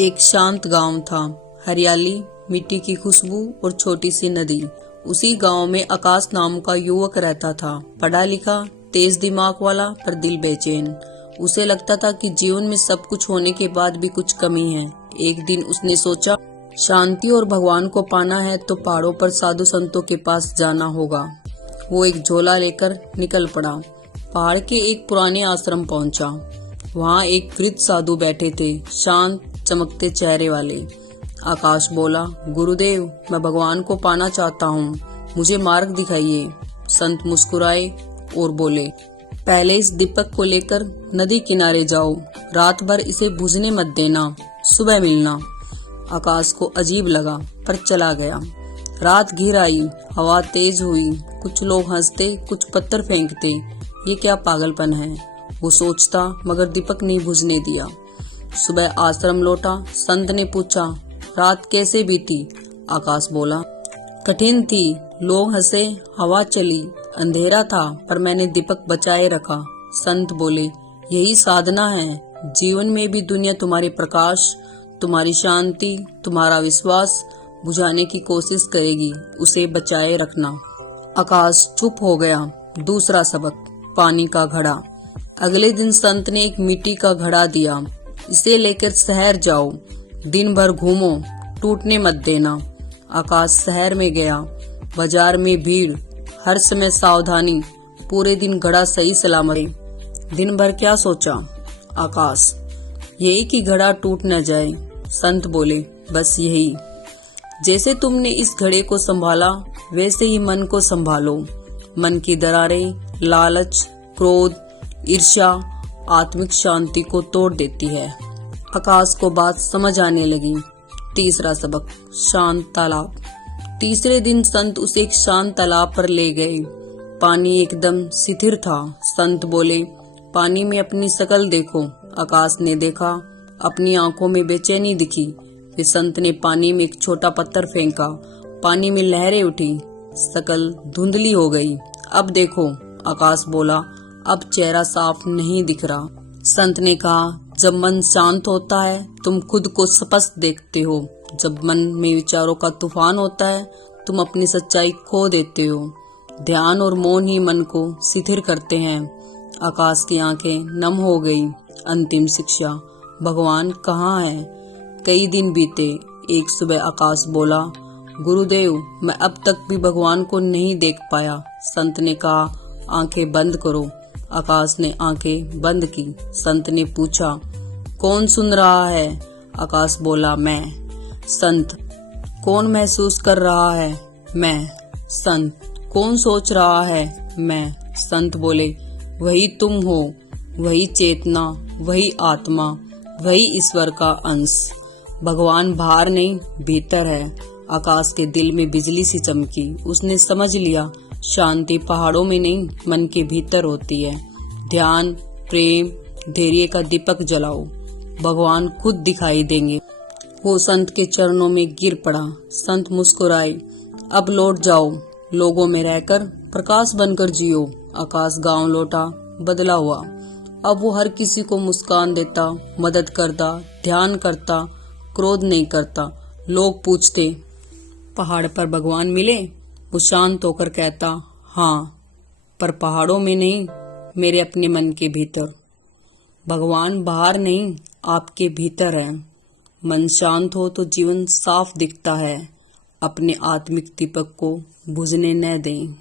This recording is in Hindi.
एक शांत गांव था। हरियाली, मिट्टी की खुशबू और छोटी सी नदी। उसी गांव में आकाश नाम का युवक रहता था। पढ़ा लिखा, तेज दिमाग वाला, पर दिल बेचैन। उसे लगता था कि जीवन में सब कुछ होने के बाद भी कुछ कमी है। एक दिन उसने सोचा, शांति और भगवान को पाना है तो पहाड़ों पर साधु संतों के पास जाना होगा। वो एक झोला लेकर निकल पड़ा। पहाड़ के एक पुराने आश्रम पहुंचा। वहाँ एक वृद्ध साधु बैठे थे, शांत, चमकते चेहरे वाले। आकाश बोला, गुरुदेव, मैं भगवान को पाना चाहता हूँ, मुझे मार्ग दिखाइए। संत मुस्कुराए और बोले, पहले इस दीपक को लेकर नदी किनारे जाओ, रात भर इसे बुझने मत देना, सुबह मिलना। आकाश को अजीब लगा पर चला गया। रात घिर आई, हवा तेज हुई, कुछ लोग हंसते, कुछ पत्थर फेंकते। ये क्या पागलपन है, वो सोचता, मगर दीपक नहीं बुझने दिया। सुबह आश्रम लौटा। संत ने पूछा, रात कैसे बीती? आकाश बोला, कठिन थी, लोग हंसे, हवा चली, अंधेरा था, पर मैंने दीपक बचाए रखा। संत बोले, यही साधना है। जीवन में भी दुनिया तुम्हारे प्रकाश, तुम्हारी शांति, तुम्हारा विश्वास बुझाने की कोशिश करेगी, उसे बचाए रखना। आकाश चुप हो गया। दूसरा सबक, पानी का घड़ा। अगले दिन संत ने एक मिट्टी का घड़ा दिया। इसे लेकर शहर जाओ, दिन भर घूमो, टूटने मत देना। आकाश शहर में गया। बाजार में भीड़, हर समय सावधानी, पूरे दिन घड़ा सही सलामत। दिन भर क्या सोचा आकाश? यही कि घड़ा टूट न जाए। संत बोले, बस यही। जैसे तुमने इस घड़े को संभाला, वैसे ही मन को संभालो। मन की दरारें लालच, क्रोध, ईर्ष्या आत्मिक शांति को तोड़ देती है। आकाश को बात समझ आने लगी। तीसरा सबक, शांत तालाब। तीसरे दिन संत उसे एक शांत तालाब पर ले गए। पानी एकदम स्थिर था। संत बोले, पानी में अपनी शकल देखो। आकाश ने देखा, अपनी आंखों में बेचैनी दिखी। फिर संत ने पानी में एक छोटा पत्थर फेंका। पानी में लहरें उठी, शकल धुंधली हो गई। अब देखो, आकाश बोला, अब चेहरा साफ नहीं दिख रहा। संत ने कहा, जब मन शांत होता है तुम खुद को स्पष्ट देखते हो। जब मन में विचारों का तूफान होता है तुम अपनी सच्चाई खो देते हो। ध्यान और मौन ही मन को शिथिल करते हैं। आकाश की आंखें नम हो गई। अंतिम शिक्षा, भगवान कहाँ है? कई दिन बीते। एक सुबह आकाश बोला, गुरुदेव, मैं अब तक भी भगवान को नहीं देख पाया। संत ने कहा, आंखें बंद करो। आकाश ने आंखें बंद की। संत ने पूछा, कौन सुन रहा है? आकाश बोला, मैं। संत, कौन महसूस कर रहा है? मैं। संत, कौन सोच रहा है? मैं। संत बोले, वही तुम हो, वही चेतना, वही आत्मा, वही ईश्वर का अंश। भगवान बाहर नहीं, भीतर है। आकाश के दिल में बिजली सी चमकी। उसने समझ लिया, शांति पहाड़ों में नहीं, मन के भीतर होती है। ध्यान, प्रेम, धैर्य का दीपक जलाओ, भगवान खुद दिखाई देंगे। वो संत के चरणों में गिर पड़ा। संत मुस्कुराए, अब लौट जाओ, लोगों में रहकर प्रकाश बनकर जियो। आकाश गांव लौटा, बदला हुआ। अब वो हर किसी को मुस्कान देता, मदद करता, ध्यान करता, क्रोध नहीं करता। लोग पूछते, पहाड़ पर भगवान मिले? वो शांत होकर कहता, हाँ, पर पहाड़ों में नहीं, मेरे अपने मन के भीतर। भगवान बाहर नहीं, आपके भीतर है। मन शांत हो तो जीवन साफ दिखता है। अपने आत्मिक दीपक को बुझने न दें।